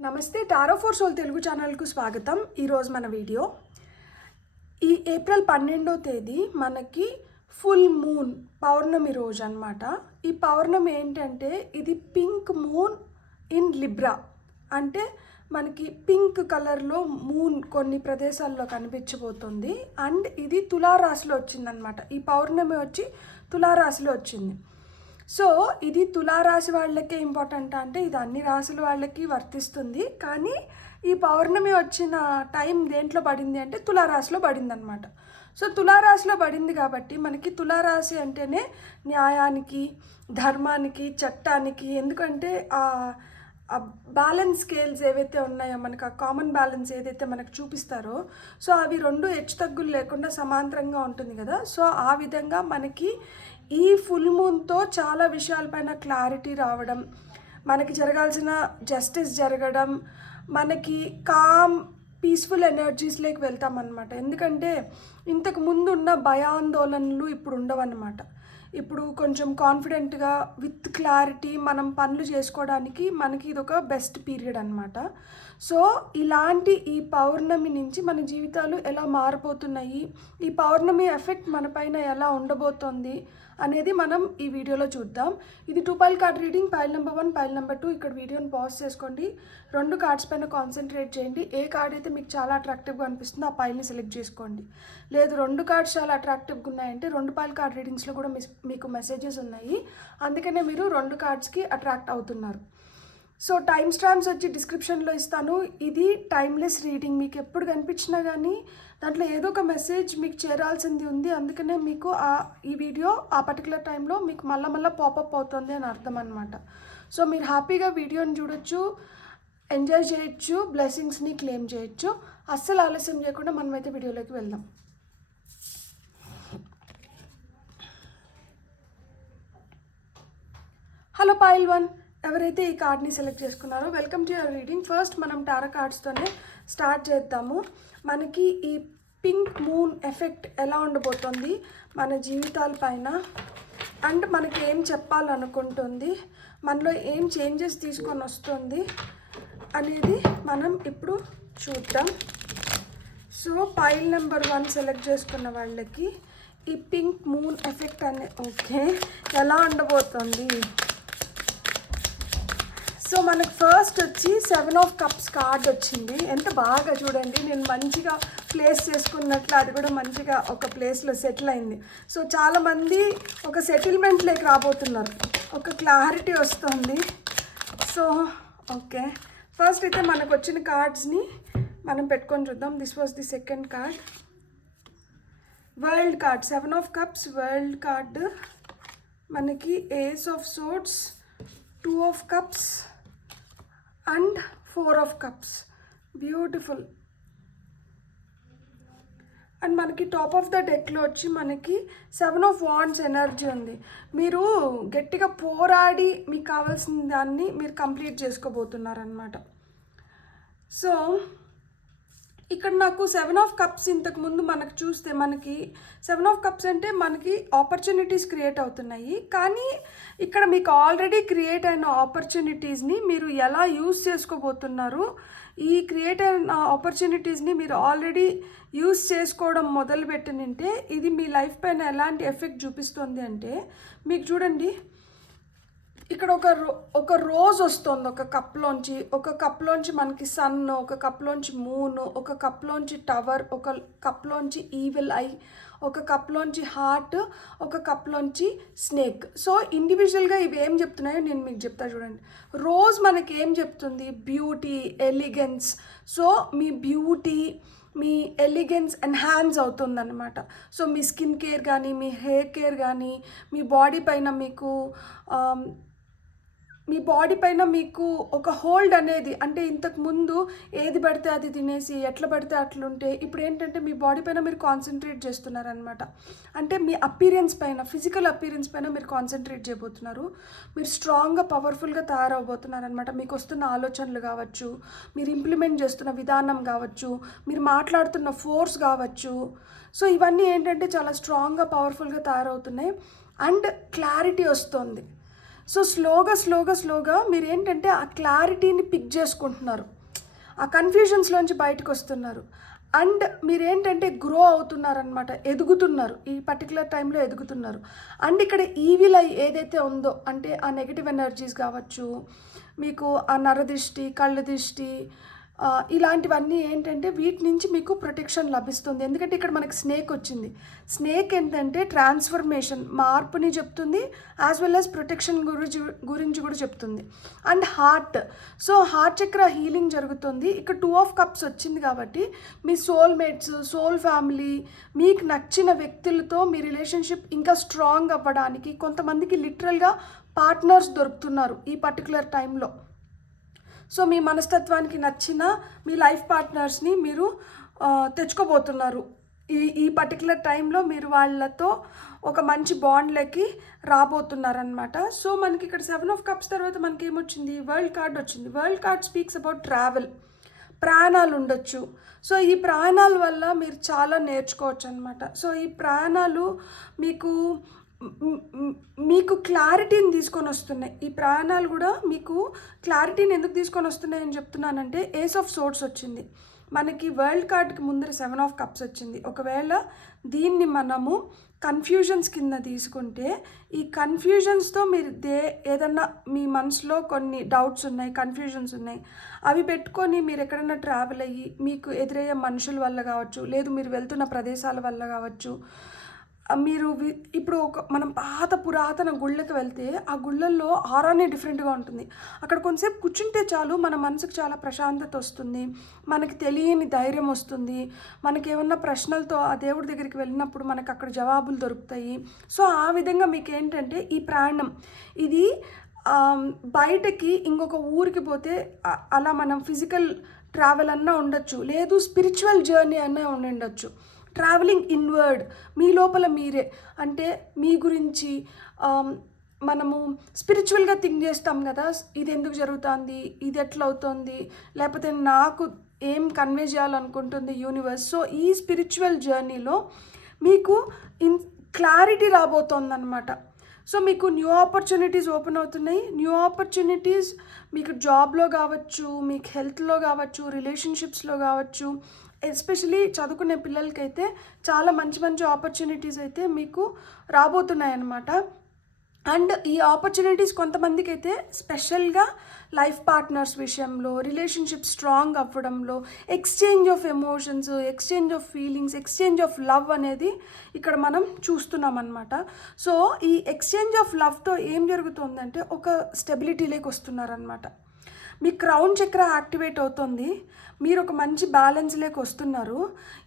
నమస్తే tarot for soul Telugu ఛానల్కు స్వాగతం. ఈరోజు మన వీడియో ఈ ఏప్రిల్ 12వ తేదీ మనకి ఫుల్ మూన్ పౌర్ణమి రోజు అన్నమాట. ఈ పౌర్ణమి ఏంటంటే ఇది పింక్ మూన్ ఇన్ లిబ్రా, అంటే మనకి పింక్ కలర్లో మూన్ కొన్ని ప్రదేశాల్లో కనిపించబోతుంది. అండ్ ఇది తులారాశిలో వచ్చిందనమాట. ఈ పౌర్ణమి వచ్చి తులారాశిలో వచ్చింది. సో ఇది తులారాశి వాళ్ళకే ఇంపార్టెంట్ అంటే ఇది అన్ని రాశుల వాళ్ళకి వర్తిస్తుంది. కానీ ఈ పౌర్ణమి వచ్చిన టైం దేంట్లో పడింది అంటే తులారాశిలో పడింది అనమాట. సో తులారాశిలో పడింది కాబట్టి మనకి తులారాశి అంటేనే న్యాయానికి, ధర్మానికి, చట్టానికి, ఎందుకంటే బ్యాలెన్స్ స్కేల్స్ ఏవైతే ఉన్నాయో మనకు ఆ కామన్ బ్యాలెన్స్ ఏదైతే మనకు చూపిస్తారో సో అవి రెండు హెచ్చుతగ్గులు లేకుండా సమాంతరంగా ఉంటుంది కదా. సో ఆ విధంగా మనకి ఈ ఫుల్ మూన్తో చాలా విషయాలపైన క్లారిటీ రావడం, మనకి జరగాల్సిన జస్టిస్ జరగడం, మనకి కామ్ పీస్ఫుల్ ఎనర్జీస్లోకి వెళ్తామన్నమాట. ఎందుకంటే ఇంతకు ముందు ఉన్న భయాందోళనలు ఇప్పుడు ఉండవన్నమాట. ఇప్పుడు కొంచెం కాన్ఫిడెంట్గా విత్ క్లారిటీ మనం పనులు చేసుకోవడానికి మనకి ఇదొక బెస్ట్ పీరియడ్ అనమాట. సో ఇలాంటి ఈ పౌర్ణమి నుంచి మన జీవితాలు ఎలా మారిపోతున్నాయి, ఈ పౌర్ణమి ఎఫెక్ట్ మన పైన ఎలా ఉండబోతోంది అనేది మనం ఈ వీడియోలో చూద్దాం. ఇది 2 pile card reading. Pile number 1, pile number 2. ఇక్కడ వీడియోని పాజ్ చేసుకోండి, 2 కార్డ్స్ పైన కాన్సన్ట్రేట్ చేయండి. ఏ కార్డ్ అయితే మీకు చాలా అట్రాక్టివ్గా అనిపిస్తుందో ఆ పైల్ని సెలెక్ట్ చేసుకోండి. లేదు 2 కార్డ్స్ చాలా అట్రాక్టివ్గా ఉన్నాయంటే 2 పైల్ కార్డ్ రీడింగ్స్లో కూడా మీకు మెసేజెస్ ఉన్నాయి, అందుకనే మీరు 2 కార్డ్స్కి అట్రాక్ట్ అవుతున్నారు. సో టైం స్టాంప్స్ వచ్చి డిస్క్రిప్షన్లో ఇస్తాను. ఇది టైమ్లెస్ రీడింగ్. మీకు ఎప్పుడు కనిపించినా కానీ దాంట్లో ఏదో ఒక మెసేజ్ మీకు చేరాల్సింది ఉంది, అందుకనే మీకు ఈ వీడియో ఆ పర్టికులర్ టైంలో మీకు మళ్ళీ పాపప్ అవుతుంది అని అర్థం అనమాట. సో మీరు హ్యాపీగా వీడియోని చూడొచ్చు, ఎంజాయ్ చేయొచ్చు, బ్లెస్సింగ్స్ని క్లెయిమ్ చేయొచ్చు. అస్సలు ఆలస్యం చేయకుండా మనమైతే వీడియోలోకి వెళ్దాం. హలో పైల్ 1, ఎవరైతే ఈ కార్డ్ని సెలెక్ట్ చేసుకున్నారో welcome to your reading. First మనం టారో కార్డ్స్తోనే స్టార్ట్ చేద్దాము. మనకి ఈ పింక్ మూన్ ఎఫెక్ట్ ఎలా ఉండబోతుంది మన జీవితాల పైన, అండ్ మనకి ఏం చెప్పాలనుకుంటుంది, మనలో ఏం చేంజెస్ తీసుకొని వస్తుంది అనేది మనం ఇప్పుడు చూద్దాం. సో పైల్ నెంబర్ 1 సెలెక్ట్ చేసుకున్న వాళ్ళకి ఈ పింక్ మూన్ ఎఫెక్ట్ అనే ఎలా ఉండబోతుంది. సో మనకు ఫస్ట్ వచ్చి 7 ఆఫ్ కప్స్ కార్డ్ వచ్చింది. ఎంత బాగా చూడండి, నేను మంచిగా ప్లేస్ చేసుకున్నట్లు అది కూడా మంచిగా ఒక ప్లేస్లో సెటిల్ అయింది. సో చాలామంది ఒక సెటిల్మెంట్లోకి రాబోతున్నారు, ఒక క్లారిటీ వస్తుంది. సో ఫస్ట్ అయితే మనకు వచ్చిన కార్డ్స్ని మనం పెట్టుకొని చూద్దాం. This was the second card, world card. 7 of cups world card, మనకి ace of swords, 2 of cups and 4 of cups. Beautiful. And మనకి టాప్ ఆఫ్ ద డెక్లో వచ్చి మనకి 7 ఆఫ్ వాండ్స్ ఎనర్జీ ఉంది. మీరు గట్టిగా పోరాడి మీకు కావాల్సిన దాన్ని మీరు కంప్లీట్ చేసుకోబోతున్నారనమాట. సో ఇక్కడ నాకు 7 ఆఫ్ కప్స్ ఇంతకుముందు మనకు చూస్తే మనకి 7 ఆఫ్ కప్స్ అంటే మనకి ఆపర్చునిటీస్ క్రియేట్ అవుతున్నాయి. కానీ ఇక్కడ మీకు ఆల్రెడీ క్రియేట్ అయిన ఆపర్చునిటీస్ని మీరు ఎలా యూజ్ చేసుకోబోతున్నారు, ఈ క్రియేట్ అయిన ఆపర్చునిటీస్ని మీరు ఆల్రెడీ యూజ్ చేసుకోవడం మొదలుపెట్టినంటే ఇది మీ లైఫ్ పైన ఎలాంటి ఎఫెక్ట్ చూపిస్తుంది అంటే మీకు చూడండి, ఇక్కడ ఒక రోజ్ వస్తుంది ఒక కప్లోంచి. ఒక కప్లోంచి మనకి సన్, ఒక కప్లోంచి మూన్, ఒక కప్లోంచి టవర్, ఒక కప్లోంచి ఈవిల్ ఐ, ఒక కప్లోంచి హార్ట్, ఒక కప్లోంచి స్నేక్. సో ఇండివిజువల్గా ఇవి ఏం చెప్తున్నాయో నేను మీకు చెప్తా చూడండి. రోజ్ మనకి ఏం చెప్తుంది, బ్యూటీ, ఎలిగెన్స్. సో మీ బ్యూటీ, మీ ఎలిగెన్స్ ఎన్హాన్స్ అవుతుందన్నమాట. సో మీ స్కిన్ కేర్ కానీ, మీ హెయిర్ కేర్ కానీ, మీ బాడీ పైన మీకు ఒక హోల్డ్ అనేది, అంటే ఇంతకుముందు ఏది పడితే అది తినేసి ఎట్లా పడితే అట్లుంటే ఇప్పుడు ఏంటంటే మీ బాడీ పైన మీరు కాన్సన్ట్రేట్ చేస్తున్నారనమాట. అంటే మీ అపీరెన్స్ పైన, ఫిజికల్ అపీరెన్స్ పైన మీరు కాన్సన్ట్రేట్ చేయబోతున్నారు. మీరు స్ట్రాంగ్గా, పవర్ఫుల్గా తయారవబోతున్నారనమాట. మీకు వస్తున్న ఆలోచనలు కావచ్చు, మీరు ఇంప్లిమెంట్ చేస్తున్న విధానం కావచ్చు, మీరు మాట్లాడుతున్న ఫోర్స్ కావచ్చు. సో ఇవన్నీ ఏంటంటే చాలా స్ట్రాంగ్గా, పవర్ఫుల్గా తయారవుతున్నాయి. అండ్ క్లారిటీ వస్తుంది. సో స్లోగా మీరు ఏంటంటే ఆ క్లారిటీని పిక్ చేసుకుంటున్నారు, ఆ కన్ఫ్యూజన్స్లోంచి బయటకు వస్తున్నారు. అండ్ మీరేంటంటే గ్రో అవుతున్నారనమాట, ఎదుగుతున్నారు, ఈ పర్టికులర్ టైంలో ఎదుగుతున్నారు. అండ్ ఇక్కడ ఈవిల్ ఐ ఏదైతే ఉందో, అంటే ఆ నెగిటివ్ ఎనర్జీస్ కావచ్చు, మీకు ఆ నరదిష్టి, కళ్ళ దిష్టి, ఇలాంటివన్నీ ఏంటంటే వీటి నుంచి మీకు ప్రొటెక్షన్ లభిస్తుంది. ఎందుకంటే ఇక్కడ మనకి స్నేక్ వచ్చింది. స్నేక్ ఏంటంటే ట్రాన్స్ఫర్మేషన్, మార్పుని చెప్తుంది, యాజ్ వెల్ యాజ్ ప్రొటెక్షన్ గురించి కూడా చెప్తుంది. అండ్ హార్ట్, సో హార్ట్ చక్ర హీలింగ్ జరుగుతుంది. ఇక్కడ 2 ఆఫ్ కప్స్ వచ్చింది కాబట్టి మీ సోల్మేట్స్, సోల్ ఫ్యామిలీ, మీకు నచ్చిన వ్యక్తులతో మీ రిలేషన్షిప్ ఇంకా స్ట్రాంగ్ అవ్వడానికి కొంతమందికి లిటరల్గా పార్ట్నర్స్ దొరుకుతున్నారు ఈ పర్టికులర్ టైంలో. సో మీ మనస్తత్వానికి నచ్చిన మీ లైఫ్ పార్ట్నర్స్ని మీరు తెచ్చుకోబోతున్నారు. ఈ పర్టికులర్ టైంలో మీరు వాళ్ళతో ఒక మంచి బాండ్లకి రాబోతున్నారనమాట. సో మనకి ఇక్కడ 7 ఆఫ్ కప్స్ తర్వాత మనకి ఏమొచ్చింది, వరల్డ్ కార్డ్ వచ్చింది. World card speaks about travel, ప్రయాణాలు ఉండొచ్చు. సో ఈ ప్రయాణాల వల్ల మీరు చాలా నేర్చుకోవచ్చు అనమాట. సో ఈ ప్రయాణాలు మీకు క్లారిటీని తీసుకొని వస్తున్నాయి. ఈ ప్రయాణాలు కూడా మీకు క్లారిటీని ఎందుకు తీసుకొని వస్తున్నాయని చెప్తున్నానంటే, ఏస్ ఆఫ్ సోర్డ్స్ వచ్చింది మనకి, వరల్డ్ కార్డ్కి ముందర 7 ఆఫ్ కప్స్ వచ్చింది. ఒకవేళ దీన్ని మనము కన్ఫ్యూజన్స్ కింద తీసుకుంటే, ఈ కన్ఫ్యూజన్స్తో మీరు ఏదన్నా మీ మనసులో కొన్ని డౌట్స్ ఉన్నాయి, కన్ఫ్యూజన్స్ ఉన్నాయి, అవి పెట్టుకొని మీరు ఎక్కడైనా ట్రావెల్ అయ్యి మీకు ఎదురయ్యే మనుషుల వల్ల కావచ్చు, లేదు మీరు వెళ్తున్న ప్రదేశాల వల్ల కావచ్చు, మీరు ఇప్పుడు మనం పురాతన గుళ్ళకి వెళ్తే ఆ గుళ్ళల్లో ఆరానే డిఫరెంట్గా ఉంటుంది. అక్కడ కొంతసేపు కూర్చుంటే చాలు మన మనసుకు చాలా ప్రశాంతత వస్తుంది, మనకి తెలియని ధైర్యం వస్తుంది, మనకి ఏమన్నా ప్రశ్నలతో ఆ దేవుడి దగ్గరికి వెళ్ళినప్పుడు మనకు అక్కడ జవాబులు దొరుకుతాయి. సో ఆ విధంగా మీకు ఏంటంటే ఈ ప్రయాణం ఇది బయటకి ఇంకొక ఊరికి పోతే అలా మనం ఫిజికల్ ట్రావెల్ అన్నా ఉండొచ్చు, లేదు స్పిరిచువల్ జర్నీ అన్నా ఉండొచ్చు. ట్రావెలింగ్ ఇన్వర్డ్, మీ లోపల మీరే, అంటే మీ గురించి మనము స్పిరిచువల్గా థింక్ చేస్తాం కదా, ఇది ఎందుకు జరుగుతుంది, ఇది ఎట్లా అవుతుంది, లేకపోతే నాకు ఏం కన్వే చేయాలనుకుంటుంది యూనివర్స్. సో ఈ స్పిరిచువల్ జర్నీలో మీకు క్లారిటీ రాబోతోందన్నమాట. సో మీకు న్యూ ఆపర్చునిటీస్ ఓపెన్ అవుతున్నాయి. న్యూ ఆపర్చునిటీస్ మీకు జాబ్లో కావచ్చు, మీకు హెల్త్లో కావచ్చు, రిలేషన్షిప్స్లో కావచ్చు, ఎస్పెషలీ చదువుకునే పిల్లలకైతే చాలా మంచి ఆపర్చునిటీస్ అయితే మీకు రాబోతున్నాయి అన్నమాట. అండ్ ఈ ఆపర్చునిటీస్ కొంతమందికి అయితే స్పెషల్గా లైఫ్ పార్ట్నర్స్ విషయంలో, రిలేషన్షిప్ స్ట్రాంగ్ అవ్వడంలో, exchange of emotions, exchange of feelings, exchange of love అనేది ఇక్కడ మనం చూస్తున్నాం అన్నమాట. సో ఈ ఎక్స్చేంజ్ ఆఫ్ లవ్తో ఏం జరుగుతుందంటే ఒక స్టెబిలిటీలోకి వస్తున్నారనమాట. మీ క్రౌన్ చక్ర యాక్టివేట్ అవుతుంది, మీరు ఒక మంచి బ్యాలెన్స్లోకి వస్తున్నారు.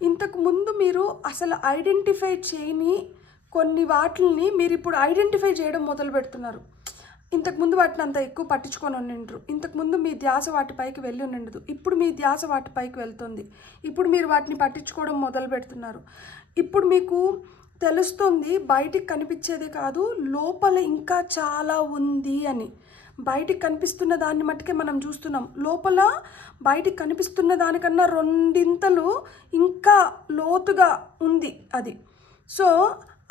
ఇంతకుముందు మీరు అసలు ఐడెంటిఫై చేయని కొన్ని వాటిని మీరు ఇప్పుడు ఐడెంటిఫై చేయడం మొదలు పెడుతున్నారు. ఇంతకుముందు వాటిని అంత ఎక్కువ పట్టించుకొని ఉండిండ్రు. ఇంతకుముందు మీ ధ్యాస వాటిపైకి వెళ్ళి ఉండదు, ఇప్పుడు మీ ధ్యాస వాటిపైకి వెళ్తుంది. ఇప్పుడు మీరు వాటిని పట్టించుకోవడం మొదలు పెడుతున్నారు. ఇప్పుడు మీకు తెలుస్తుంది బయటికి కనిపించేదే కాదు, లోపల ఇంకా చాలా ఉంది అని. బయటికి కనిపిస్తున్న దాన్ని మట్టుకే మనం చూస్తున్నాం, లోపల బయటికి కనిపిస్తున్న దానికన్నా 2 ఇంతలు ఇంకా లోతుగా ఉంది అది. సో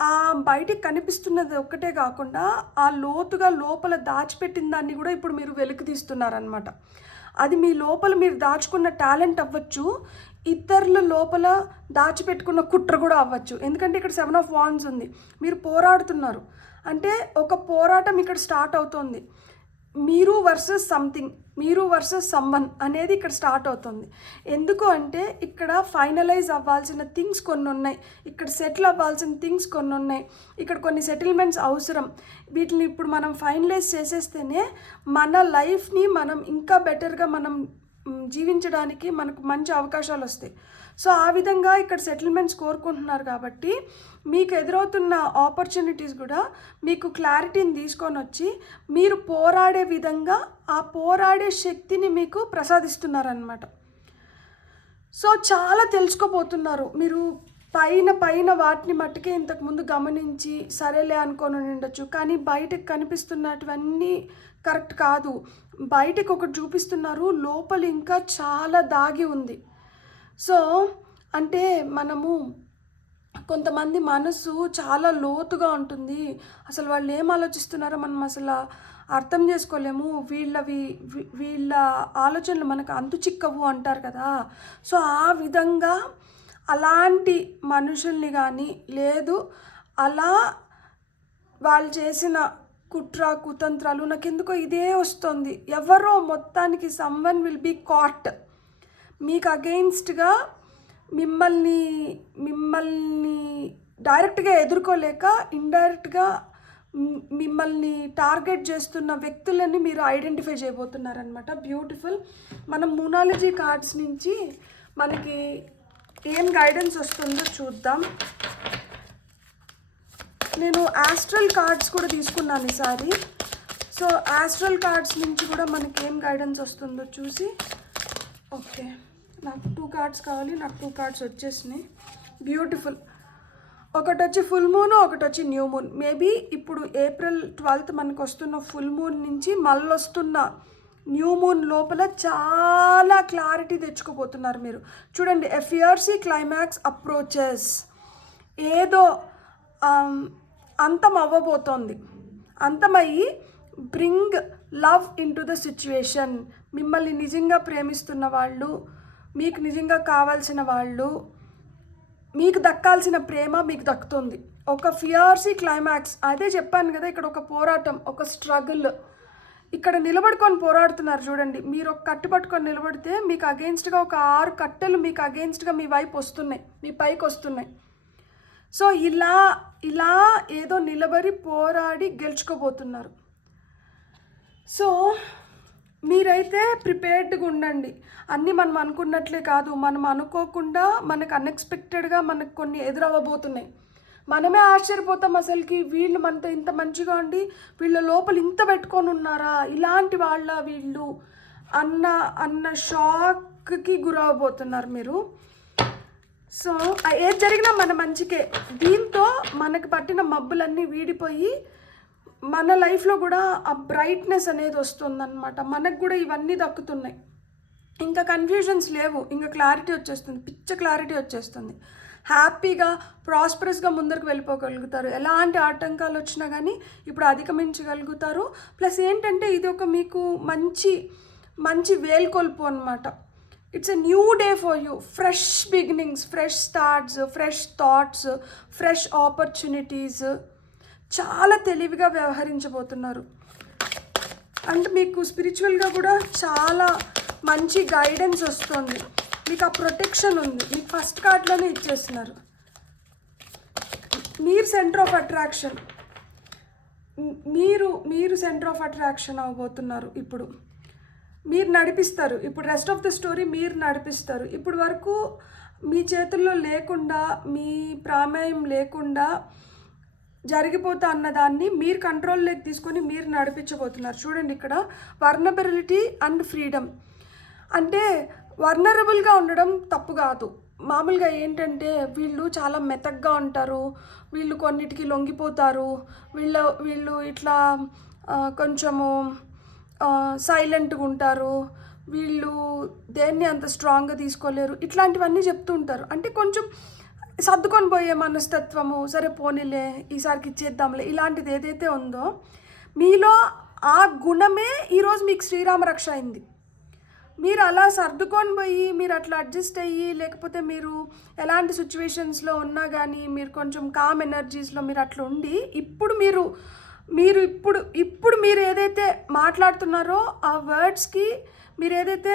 ఆ బయటికి కనిపిస్తున్నది ఒక్కటే కాకుండా ఆ లోతుగా లోపల దాచిపెట్టిన దాన్ని కూడా ఇప్పుడు మీరు వెలికి తీస్తున్నారనమాట. అది మీ లోపల మీరు దాచుకున్న టాలెంట్ అవ్వచ్చు, ఇతరుల లోపల దాచిపెట్టుకున్న కుట్ర కూడా అవ్వచ్చు. ఎందుకంటే ఇక్కడ 7 ఆఫ్ వాండ్స్ ఉంది, మీరు పోరాడుతున్నారు, అంటే ఒక పోరాటం ఇక్కడ స్టార్ట్ అవుతుంది. మీరు వర్సెస్ సంథింగ్, మీరు వర్సెస్ సమ్వన్ అనేది ఇక్కడ స్టార్ట్ అవుతుంది. ఎందుకు అంటే ఇక్కడ ఫైనలైజ్ అవ్వాల్సిన థింగ్స్ కొన్ని ఉన్నాయి, ఇక్కడ సెటిల్ అవ్వాల్సిన థింగ్స్ కొన్ని ఉన్నాయి, ఇక్కడ కొన్ని సెటిల్మెంట్స్ అవసరం. వీటిని ఇప్పుడు మనం ఫైనలైజ్ చేసేస్తేనే మన లైఫ్ని మనం ఇంకా బెటర్గా మనం జీవించడానికి మనకు మంచి అవకాశాలు వస్తాయి. సో ఆ విధంగా ఇక్కడ సెటిల్మెంట్స్ కోరుకుంటున్నారు కాబట్టి మీకు ఎదురవుతున్న ఆపర్చునిటీస్ కూడా మీకు క్లారిటీని తీసుకొని వచ్చి మీరు పోరాడే విధంగా ఆ పోరాడే శక్తిని మీకు ప్రసాదిస్తున్నారనమాట. సో చాలా తెలుసుకోబోతున్నారు మీరు. పైన వాటిని మట్టుకే ఇంతకుముందు గమనించి సరేలే అనుకొని ఉండొచ్చు, కానీ బయటకు కనిపిస్తున్నటువన్నీ కరెక్ట్ కాదు. బయటకు ఒకటి చూపిస్తున్నారు, లోపల ఇంకా చాలా దాగి ఉంది. సో అంటే మనము కొంతమంది మనసు చాలా లోతుగా ఉంటుంది. అసలు వాళ్ళు ఏం ఆలోచిస్తున్నారో మనం అసలు అర్థం చేసుకోలేము. వీళ్ళ ఆలోచనలు మనకు అంతు చిక్కవు అంటారు కదా. సో ఆ విధంగా అలాంటి మనుషుల్ని కానీ లేదు అలా వాళ్ళు చేసిన కుట్ర కుతంత్రాలు నాకెందుకో ఇదే వస్తుంది. ఎవరో మొత్తానికి సమ్వన్ విల్ బీ కాట్. మీకు అగెయిన్స్ట్గా మిమ్మల్ని డైరెక్ట్గా ఎదుర్కోలేక ఇండైరెక్ట్గా మిమ్మల్ని టార్గెట్ చేస్తున్న వ్యక్తులని మీరు ఐడెంటిఫై చేయబోతున్నారనమాట. బ్యూటిఫుల్. మనం మూనాలజీ కార్డ్స్ నుంచి మనకి ఏం గైడెన్స్ వస్తుందో చూద్దాం. నేను ఆస్ట్రల్ కార్డ్స్ కూడా తీసుకున్నాను ఈసారి. సో ఆస్ట్రల్ కార్డ్స్ నుంచి కూడా మనకి ఏం గైడెన్స్ వస్తుందో చూసి, ఓకే నాకు 2 కార్డ్స్ కావాలి, నాకు 2 కార్డ్స్ వచ్చేసినాయి. బ్యూటిఫుల్. ఒకటి వచ్చి ఫుల్ మూన్, ఒకటి వచ్చి న్యూ మూన్. మేబీ ఇప్పుడు April 12th మనకు వస్తున్న ఫుల్ మూన్ నుంచి మళ్ళీ వస్తున్న న్యూ మూన్ లోపల చాలా క్లారిటీ తెచ్చుకోబోతున్నారు మీరు. చూడండి, ఎ ఫియర్సీ క్లైమాక్స్ అప్రోచెస్. ఏదో అంతం అవ్వబోతోంది. అంతమయ్యి bring love into the situation. మిమ్మల్ని నిజంగా ప్రేమిస్తున్న వాళ్ళు, మీకు నిజంగా కావాల్సిన వాళ్ళు, మీకు దక్కాల్సిన ప్రేమ మీకు దక్కుతుంది. ఒక ఫియర్సీ క్లైమాక్స్. అదే చెప్పాను కదా, ఇక్కడ ఒక పోరాటం, ఒక స్ట్రగుల్. ఇక్కడ నిలబడుకొని పోరాడుతున్నారు చూడండి. మీరు ఒక కట్టు పట్టుకొని నిలబడితే మీకు అగెయిన్స్ట్గా ఒక 6 కట్టెలు మీకు అగెయిన్స్ట్గా మీ వైపు వస్తున్నాయి, మీ పైకి వస్తున్నాయి. సో ఇలా ఏదో నిలబడి పోరాడి గెలుచుకోబోతున్నారు. సో మీరైతే ప్రిపేర్డ్గా ఉండండి. అన్నీ మనం అనుకున్నట్లే కాదు, మనం అనుకోకుండా మనకు అన్ఎక్స్పెక్టెడ్గా మనకు కొన్ని ఎదురవ్వబోతున్నాయి. మనమే ఆశ్చర్యపోతాం అసలుకి, వీళ్ళు మనతో ఇంత మంచిగా ఉండి వీళ్ళ లోపల ఇంత పెట్టుకొని ఉన్నారా, ఇలాంటి వాళ్ళ వీళ్ళు అన్న షాక్కి గురవబోతున్నారు మీరు. సో ఏది జరిగినా మన మంచికే. దీంతో మనకు పట్టిన మబ్బులన్నీ వీడిపోయి మన లైఫ్లో కూడా ఆ బ్రైట్నెస్ అనేది వస్తుందన్నమాట. మనకు కూడా ఇవన్నీ దక్కుతున్నాయి. ఇంకా కన్ఫ్యూజన్స్ లేవు, ఇంకా క్లారిటీ వచ్చేస్తుంది, పిచ్చ క్లారిటీ వచ్చేస్తుంది. హ్యాపీగా ప్రాస్పరస్గా ముందరకు వెళ్ళిపోగలుగుతారు. ఎలాంటి ఆటంకాలు వచ్చినా కానీ ఇప్పుడు అధిగమించగలుగుతారు. ప్లస్ ఏంటంటే ఇది ఒక మీకు మంచి వేల్కొల్పు అనమాట. It's a new day for you. Fresh beginnings, fresh starts, fresh thoughts, fresh opportunities. చాలా తెలివిగా వ్యవహరించబోతున్నారు. అంటే మీకు స్పిరిచువల్గా కూడా చాలా మంచి గైడెన్స్ వస్తుంది. మీకు ఆ ప్రొటెక్షన్ ఉంది. మీకు ఫస్ట్ కార్డ్లోనే ఇచ్చేస్తున్నారు. మీరు సెంటర్ ఆఫ్ అట్రాక్షన్. మీరు సెంటర్ ఆఫ్ అట్రాక్షన్ అవ్వబోతున్నారు. ఇప్పుడు మీరు నడిపిస్తారు. ఇప్పుడు రెస్ట్ ఆఫ్ ద స్టోరీ మీరు నడిపిస్తారు. ఇప్పుడు వరకు మీ చేతుల్లో లేకుండా, మీ ప్రమేయం లేకుండా జరిగిపోతా అన్నదాన్ని మీరు కంట్రోల్లోకి తీసుకొని మీరు నడిపించబోతున్నారు. చూడండి, ఇక్కడ వర్నబిలిటీ అండ్ ఫ్రీడమ్. అంటే వర్నరబుల్గా ఉండడం తప్పు కాదు. మామూలుగా ఏంటంటే వీళ్ళు చాలా మెతగ్గా ఉంటారు, వీళ్ళు కొన్నిటికి లొంగిపోతారు, వీళ్ళు ఇట్లా కొంచెము సైలెంట్గా ఉంటారు, వీళ్ళు దేన్ని అంత స్ట్రాంగ్గా తీసుకోలేరు, ఇట్లాంటివన్నీ చెప్తూ ఉంటారు. అంటే కొంచెం సర్దుకొని పోయే మనస్తత్వము, సరే పోనీలే ఈసారికి ఇచ్చేద్దాంలే, ఇలాంటిది ఏదైతే ఉందో మీలో ఆ గుణమే ఈరోజు మీకు శ్రీరామ రక్ష అయింది. మీరు అలా సర్దుకొని పోయి మీరు అట్లా అడ్జస్ట్ అయ్యి, లేకపోతే మీరు ఎలాంటి సిచ్యువేషన్స్లో ఉన్నా కానీ మీరు కొంచెం కామ్ ఎనర్జీస్లో మీరు అట్లా ఉండి ఇప్పుడు మీరు ఏదైతే మాట్లాడుతున్నారో ఆ వర్డ్స్కి, మీరు ఏదైతే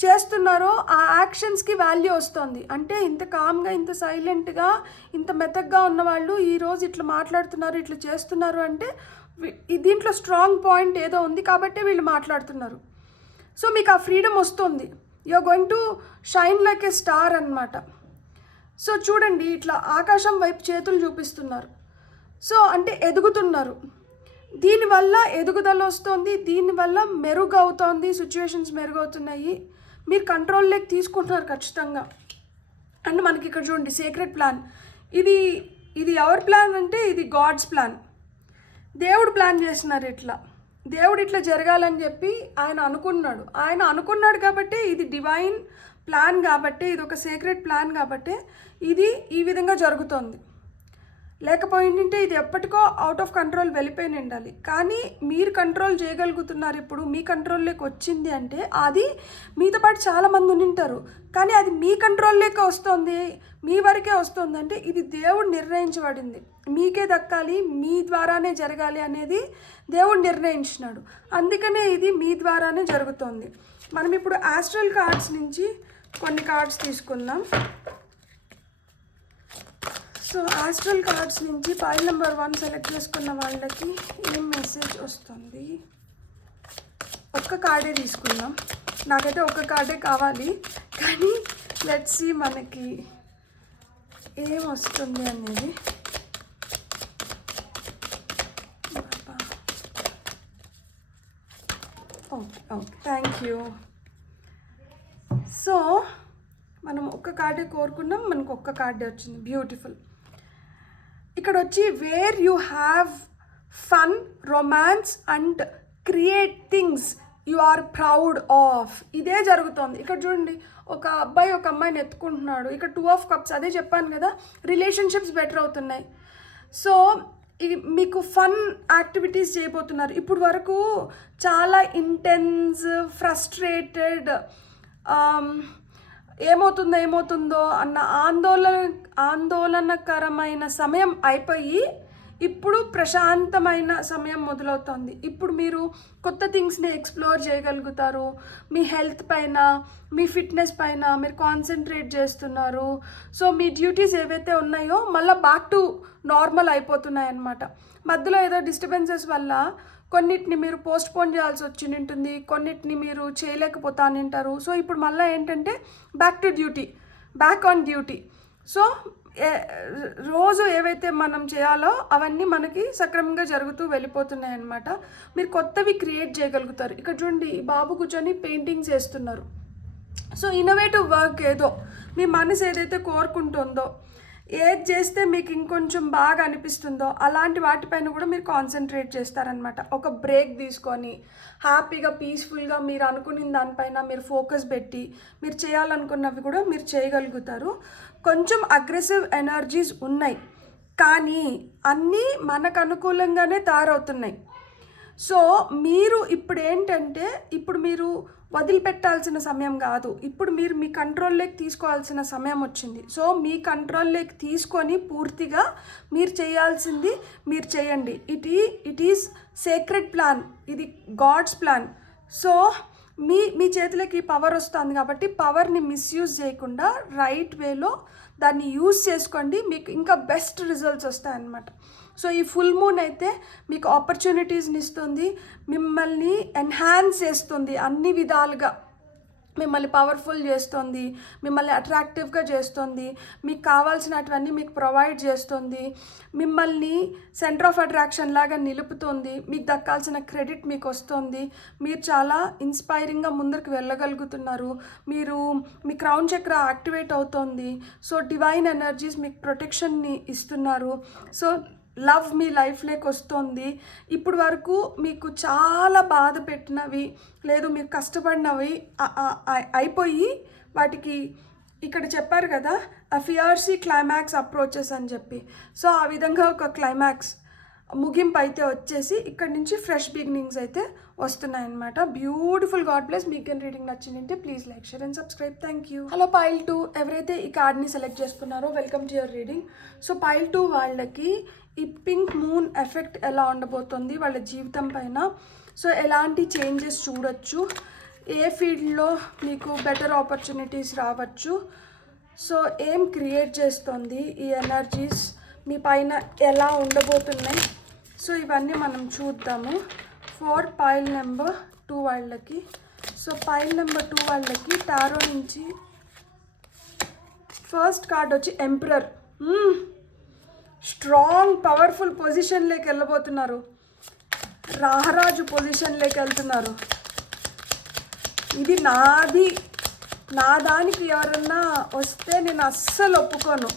చేస్తున్నారో ఆ యాక్షన్స్కి వాల్యూ వస్తుంది. అంటే ఇంత కామ్గా, ఇంత సైలెంట్గా, ఇంత మెతగ్గా ఉన్నవాళ్ళు ఈరోజు ఇట్లా మాట్లాడుతున్నారు, ఇట్లా చేస్తున్నారు అంటే దీంట్లో స్ట్రాంగ్ పాయింట్ ఏదో ఉంది కాబట్టి వీళ్ళు మాట్లాడుతున్నారు. సో మీకు ఆ ఫ్రీడమ్ వస్తుంది. You are going to shine like a star అన్నమాట. సో చూడండి, ఇట్లా ఆకాశం వైపు చేతులు చూపిస్తున్నారు. సో అంటే ఎదుగుతున్నారు. దీనివల్ల ఎదుగుదల వస్తుంది, దీనివల్ల మెరుగు అవుతుంది, సిచ్యువేషన్స్ మెరుగవుతున్నాయి, మీరు కంట్రోల్లోకి తీసుకుంటున్నారు ఖచ్చితంగా. అండ్ మనకి ఇక్కడ చూడండి సీక్రెట్ ప్లాన్. ఇది ఎవరి ప్లాన్ అంటే ఇది గాడ్స్ ప్లాన్. దేవుడు ప్లాన్ చేస్తున్నారు. దేవుడు ఇట్లా జరగాలని చెప్పి ఆయన అనుకున్నాడు కాబట్టి ఇది డివైన్ ప్లాన్ కాబట్టి, ఇది ఒక సీక్రెట్ ప్లాన్ కాబట్టి ఇది ఈ విధంగా జరుగుతోంది. లేకపోయింటే ఇది ఎప్పటికో అవుట్ ఆఫ్ కంట్రోల్ వెళ్ళిపోయి ఉండాలి. కానీ మీరు కంట్రోల్ చేయగలుగుతున్నారు. ఇప్పుడు మీ కంట్రోల్లోకి వచ్చింది అంటే అది మీతో పాటు చాలామంది ఉండింటారు, కానీ అది మీ కంట్రోల్లోకి వస్తుంది, మీ వరకే వస్తుంది అంటే ఇది దేవుడు నిర్ణయించబడింది. మీకే దక్కాలి, మీ ద్వారానే జరగాలి అనేది దేవుడు నిర్ణయించినాడు. అందుకనే ఇది మీ ద్వారానే జరుగుతుంది. మనం ఇప్పుడు ఆస్ట్రల్ కార్డ్స్ నుంచి కొన్ని కార్డ్స్ తీసుకుందాం. సో ఆస్ట్రల్ కార్డ్స్ నుంచి పైల్ నెంబర్ 1 సెలెక్ట్ చేసుకున్న వాళ్ళకి ఏం మెసేజ్ వస్తుంది? ఒక్క కార్డే తీసుకుందాం. నాకైతే ఒక్క కార్డే కావాలి, కానీ లెట్స్ సీ మనకి ఏం వస్తుంది అనేది. Okay okay, thank you. So మనం ఒక్క కార్డే కోరుకున్నాం, మనకు ఒక్క కార్డే వచ్చింది. బ్యూటిఫుల్. ఇక్కడ వచ్చి where you have fun, romance and create things you are proud of. ఇదే జరుగుతుంది. ఇక్కడ చూడండి, ఒక అబ్బాయి ఒక అమ్మాయిని ఎత్తుకుంటున్నాడు. ఇక్కడ 2 ఆఫ్ కప్స్, అదే చెప్పాను కదా, రిలేషన్షిప్స్ బెటర్ అవుతున్నాయి. సో మీకు ఫన్ యాక్టివిటీస్ చేయబోతున్నారు. ఇప్పుడు వరకు చాలా ఇంటెన్స్, ఫ్రస్ట్రేటెడ్, ఏమవుతుందో అన్న ఆందోళనకరమైన సమయం అయిపోయి ఇప్పుడు ప్రశాంతమైన సమయం మొదలవుతుంది. ఇప్పుడు మీరు కొత్త థింగ్స్ని ఎక్స్ప్లోర్ చేయగలుగుతారు. మీ హెల్త్ పైన, మీ ఫిట్నెస్ పైన మీరు కాన్సన్ట్రేట్ చేస్తున్నారు. సో మీ డ్యూటీస్ ఏవైతే ఉన్నాయో మళ్ళీ బ్యాక్ టు నార్మల్ అయిపోతున్నాయి అన్నమాట. మధ్యలో ఏదో డిస్టర్బెన్సెస్ వల్ల కొన్నిటిని మీరు పోస్ట్పోన్ చేయాల్సి వచ్చి ఉంటుంది, కొన్నిటిని మీరు చేయలేకపోతానంటారు. సో ఇప్పుడు మళ్ళీ ఏంటంటే back to duty, back on duty. So రోజు ఏవైతే మనం చేయాలో అవన్నీ మనకి సక్రమంగా జరుగుతూ వెళ్ళిపోతున్నాయి అన్నమాట. మీరు కొత్తవి క్రియేట్ చేయగలుగుతారు. ఇక్కడ చూడండి, ఈ బాబు కూర్చొని పెయింటింగ్స్ వేస్తున్నారు. సో ఇన్నోవేటివ్ వర్క్ ఏదో మీ మనసు ఏదైతే కోరుకుంటుందో, ఏది చేస్తే మీకు ఇంకొంచెం బాగా అనిపిస్తుందో అలాంటి వాటిపైన కూడా మీరు కాన్సన్ట్రేట్ చేస్తారనమాట. ఒక బ్రేక్ తీసుకొని హ్యాపీగా, పీస్ఫుల్గా మీరు అనుకున్న దానిపైన మీరు ఫోకస్ పెట్టి మీరు చేయాలనుకున్నవి కూడా మీరు చేయగలుగుతారు. కొంచెం అగ్రెసివ్ ఎనర్జీస్ ఉన్నాయి, కానీ అన్నీ మనకు అనుకూలంగానే తయారవుతున్నాయి. సో మీరు ఇప్పుడు ఏంటంటే, ఇప్పుడు మీరు వదిలిపెట్టాల్సిన సమయం కాదు, ఇప్పుడు మీరు మీ కంట్రోల్లోకి తీసుకోవాల్సిన సమయం వచ్చింది. సో మీ కంట్రోల్లోకి తీసుకొని పూర్తిగా మీరు చేయాల్సింది మీరు చేయండి. ఇట్ ఈస్ సేక్రెడ్ ప్లాన్, ఇది గాడ్స్ ప్లాన్. సో మీ చేతిలోకి పవర్ వస్తుంది కాబట్టి పవర్ని మిస్యూజ్ చేయకుండా రైట్ వేలో దాన్ని యూజ్ చేసుకోండి. మీకు ఇంకా బెస్ట్ రిజల్ట్స్ వస్తాయన్నమాట. సో ఈ ఫుల్ మూన్ అయితే మీకు ఆపర్చునిటీస్ని ఇస్తుంది, మిమ్మల్ని ఎన్హాన్స్ చేస్తుంది, అన్ని విధాలుగా మిమ్మల్ని పవర్ఫుల్ చేస్తుంది, మిమ్మల్ని అట్రాక్టివ్గా చేస్తుంది, మీకు కావాల్సినటువన్నీ మీకు ప్రొవైడ్ చేస్తుంది, మిమ్మల్ని సెంటర్ ఆఫ్ అట్రాక్షన్ లాగా నిలుపుతుంది, మీకు దక్కాల్సిన క్రెడిట్ మీకు వస్తుంది, మీరు చాలా ఇన్స్పైరింగ్గా ముందరికి వెళ్ళగలుగుతున్నారు, మీ క్రౌన్ చక్ర యాక్టివేట్ అవుతుంది. సో డివైన్ ఎనర్జీస్ మీకు ప్రొటెక్షన్ని ఇస్తున్నారు. సో లవ్ మీ లైఫ్లోకి వస్తుంది. ఇప్పుడు వరకు మీకు చాలా బాధ పెట్టినవి, లేదు మీరు కష్టపడినవి అయిపోయి వాటికి ఇక్కడ చెప్పారు కదా ఫియర్సీ క్లైమాక్స్ అప్రోచెస్ అని చెప్పి. సో ఆ విధంగా ఒక క్లైమాక్స్ ముగింపు అయితే వచ్చేసి ఇక్కడ నుంచి ఫ్రెష్ బిగినింగ్స్ అయితే వస్తున్నాయన్నమాట. బ్యూటిఫుల్. God bless. మీకు కానీ రీడింగ్ నచ్చిందంటే please like, share and subscribe. Thank you. Hello pile 2, ఎవరైతే ఈ కార్డ్ని సెలెక్ట్ చేసుకున్నారో welcome to your reading. So pile 2 వాళ్ళకి ఈ పింక్ మూన్ ఎఫెక్ట్ ఎలా ఉండబోతుంది వాళ్ళ జీవితం పైన, సో ఎలాంటి చేంజెస్ చూడొచ్చు, ఏ ఫీల్డ్లో మీకు బెటర్ ఆపర్చునిటీస్ రావచ్చు, సో ఏం క్రియేట్ చేస్తుంది ఈ ఎనర్జీస్ మీ పైన ఎలా ఉండబోతున్నాయి, సో ఇవన్నీ మనం చూద్దాము. ఫర్ పైల్ నెంబర్ 2 వాళ్ళకి. సో పైల్ నెంబర్ 2 వాళ్ళకి టారో నుంచి ఫస్ట్ కార్డ్ వచ్చి ఎంపరర్. స్ట్రాంగ్ పవర్ఫుల్ పొజిషన్లోకి వెళ్ళబోతున్నారు, రాహరాజు పొజిషన్లోకి వెళ్తున్నారు. ఇది నా దానికి ఎవరన్నా వస్తే నేను అస్సలు ఒప్పుకోను,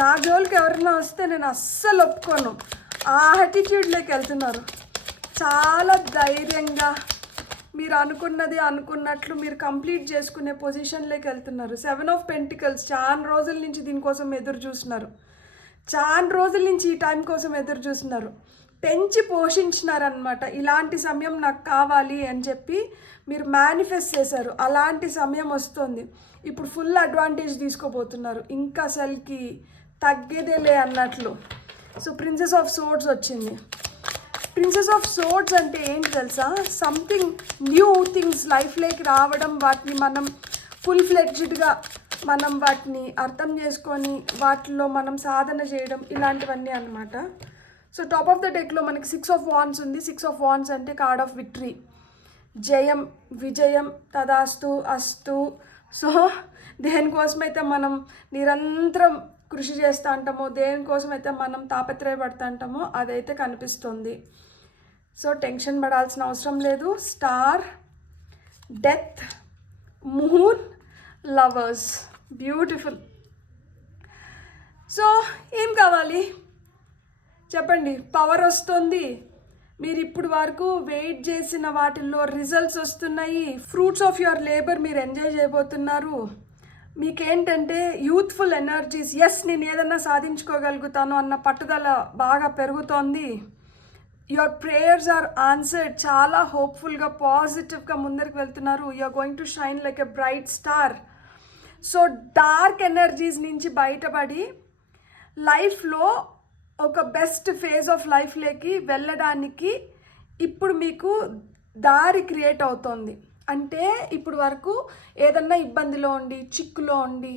నా జోలికి ఎవరన్నా వస్తే నేను అస్సలు ఒప్పుకోను, ఆ యాటిట్యూడ్లోకి వెళ్తున్నారు. చాలా ధైర్యంగా మీరు అనుకున్నది అనుకున్నట్లు మీరు కంప్లీట్ చేసుకునే పొజిషన్లోకి వెళ్తున్నారు. 7 ఆఫ్ పెంటికల్స్, చాలా రోజుల నుంచి దీనికోసం ఎదురు చూస్తున్నారు, చాలా రోజుల నుంచి ఈ టైం కోసం ఎదురు చూస్తున్నారు, పెంచి పోషించినారనమాట. ఇలాంటి సమయం నాకు కావాలి అని చెప్పి మీరు మేనిఫెస్ట్ చేశారు. అలాంటి సమయం వస్తుంది. ఇప్పుడు ఫుల్ అడ్వాంటేజ్ తీసుకోబోతున్నారు, ఇంకా అసలుకి తగ్గేదేలే అన్నట్లు. సో ప్రిన్సెస్ ఆఫ్ సోర్డ్స్ వచ్చింది. ప్రిన్సెస్ ఆఫ్ సోర్డ్స్ అంటే ఏంటి తెలుసా? సంథింగ్ న్యూ థింగ్స్ లైఫ్లోకి రావడం, వాటిని మనం ఫుల్ ఫ్లెడ్జ్డ్గా మనం వాటిని అర్థం చేసుకొని వాటిలో మనం సాధన చేయడం, ఇలాంటివన్నీ అన్నమాట. సో టాప్ ఆఫ్ ద డెక్లో మనకి 6 ఆఫ్ వాండ్స్ ఉంది. 6 ఆఫ్ వాండ్స్ అంటే కార్డ్ ఆఫ్ విక్టరీ, జయం, విజయం, తదాస్తు, అస్తు. సో దేనికోసమైతే మనం నిరంతరం కృషి చేస్తూ ఉంటామో, దేనికోసమైతే మనం తాపత్రయపడుతూ ఉంటామో అదైతే కనిపిస్తుంది. సో టెన్షన్ పడాల్సిన అవసరం లేదు. Star, death, moon, lovers, beautiful. So ఏం కావాలి చెప్పండి? పవర్ వస్తుంది. మీరు ఇప్పుడు వరకు వెయిట్ చేసిన వాటిల్లో రిజల్ట్స్ వస్తున్నాయి. ఫ్రూట్స్ ఆఫ్ యువర్ లేబర్ మీరు ఎంజాయ్ చేయబోతున్నారు. మీకేంటంటే యూత్ఫుల్ ఎనర్జీస్, ఎస్ నేను ఏదన్నా సాధించుకోగలుగుతాను అన్న పట్టుదల బాగా పెరుగుతోంది. Your prayers are answered. చాలా హోప్ఫుల్గా పాజిటివ్గా ముందరికి వెళ్తున్నారు. You're going to shine like a bright star. So dark energies నుంచి బయటపడి లైఫ్లో ఒక బెస్ట్ ఫేజ్ ఆఫ్ లైఫ్లోకి వెళ్ళడానికి ఇప్పుడు మీకు దారి క్రియేట్ అవుతోంది. అంటే ఇప్పుడు వరకు ఏదన్నా ఇబ్బందిలో ఉండి, చిక్కులో ఉండి,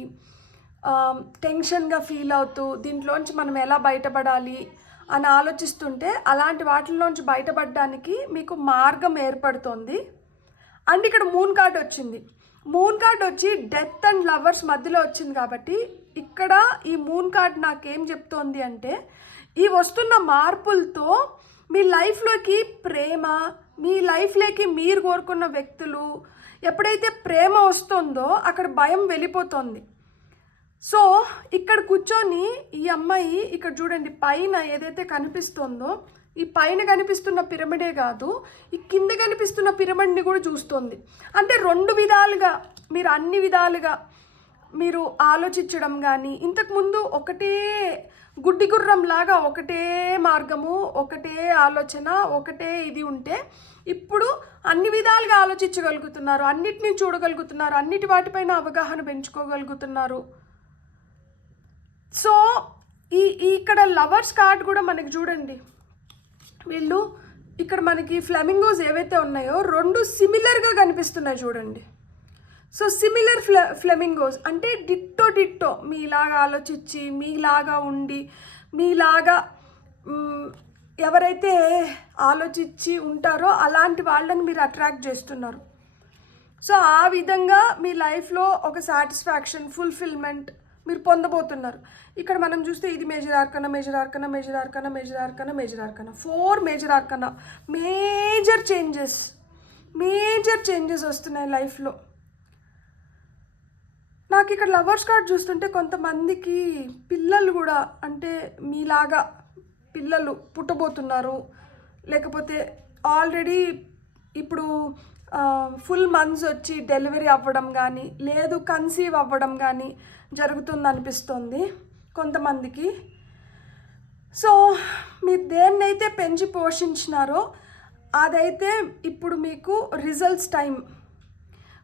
టెన్షన్గా ఫీల్ అవుతూ దీంట్లోంచి మనం ఎలా బయటపడాలి అని ఆలోచిస్తుంటే అలాంటి వాటిల్లోంచి బయటపడడానికి మీకు మార్గం ఏర్పడుతోంది. అండ్ ఇక్కడ మూన్ కార్డ్ వచ్చింది. మూన్ కార్డ్ వచ్చి డెత్ అండ్ లవర్స్ మధ్యలో వచ్చింది కాబట్టి ఇక్కడ ఈ మూన్ కార్డ్ నాకేం చెప్తోంది అంటే, ఈ వస్తున్న మార్పులతో మీ లైఫ్లోకి ప్రేమ, మీ లైఫ్లోకి మీరు కోరుకున్న వ్యక్తులు, ఎప్పుడైతే ప్రేమ వస్తుందో అక్కడ భయం వెళ్ళిపోతుంది. సో ఇక్కడ కూర్చొని ఈ అమ్మాయి ఇక్కడ చూడండి, పైన ఏదైతే కనిపిస్తుందో ఈ పైన కనిపిస్తున్న పిరమిడే కాదు, ఈ కింద కనిపిస్తున్న పిరమిడ్ని కూడా చూస్తుంది. అంటే 2 విధాలుగా మీరు అన్ని విధాలుగా మీరు ఆలోచించడం కానీ, ఇంతకుముందు ఒకటే గుడ్డి గుర్రం లాగా ఒకటే మార్గము, ఒకటే ఆలోచన, ఒకటే ఇది ఉంటే ఇప్పుడు అన్ని విధాలుగా ఆలోచించగలుగుతున్నారు, అన్నిటినీ చూడగలుగుతున్నారు, అన్నిటి వాటిపైన అవగాహన పెంచుకోగలుగుతున్నారు. సో ఇక్కడ లవర్స్ కార్డ్ కూడా మనకి చూడండి, వీళ్ళు ఇక్కడ మనకి ఫ్లెమింగోస్ ఏవైతే ఉన్నాయో 2 సిమిలర్గా కనిపిస్తున్నాయి చూడండి. సో సిమిలర్ ఫ్లెమింగోస్ అంటే డిట్టో మీలాగా ఆలోచించి, మీలాగా ఉండి, మీలాగా ఎవరైతే ఆలోచించి ఉంటారో అలాంటి వాళ్ళని మీరు అట్రాక్ట్ చేస్తున్నారు. సో ఆ విధంగా మీ లైఫ్లో ఒక సాటిస్ఫాక్షన్, ఫుల్ఫిల్మెంట్ మీరు పొందబోతున్నారు. ఇక్కడ మనం చూస్తే ఇది major ఆర్కనా, major ఆర్కనా, major ఆర్కనా, major ఆర్కనా, major ఆర్కనా, 4 major ఆర్కనా. Major changes వస్తున్నాయి లైఫ్లో. నాకు ఇక్కడ లవర్స్ కార్డ్ చూస్తుంటే కొంతమందికి పిల్లలు కూడా, అంటే మీలాగా పిల్లలు పుట్టబోతున్నారు, లేకపోతే ఆల్రెడీ ఇప్పుడు ఫుల్ మంత్స్ వచ్చి డెలివరీ అవ్వడం కానీ, లేదు కన్సీవ్ అవ్వడం కానీ జరుగుతుంది అనిపిస్తుంది కొంతమందికి. సో మీరు దేన్నైతే పెంచి పోషించినారో అదైతే ఇప్పుడు మీకు రిజల్ట్స్ టైం.